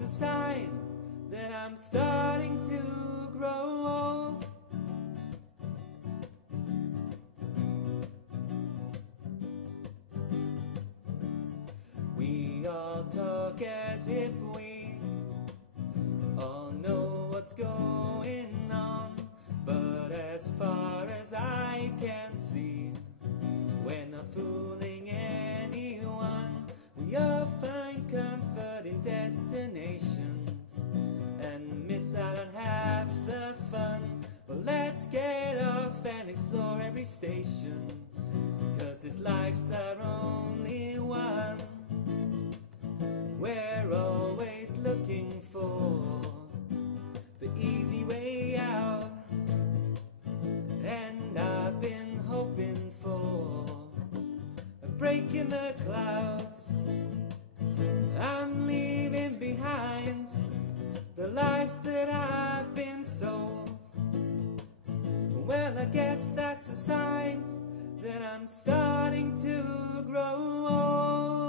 that's a sign that I'm starting to grow old. We all talk as if we all know what's going on, but as far as I can see, we're not fooling anyone. We all find comfort in destinations and miss out on half the fun. Well, let's get off and explore every station, 'cause this life's our only one. We're always looking for the easy way out, and I've been hoping for a break in the clouds. I'm leaving behind the life that I've been sold. Well, I guess that's a sign that I'm starting to grow old.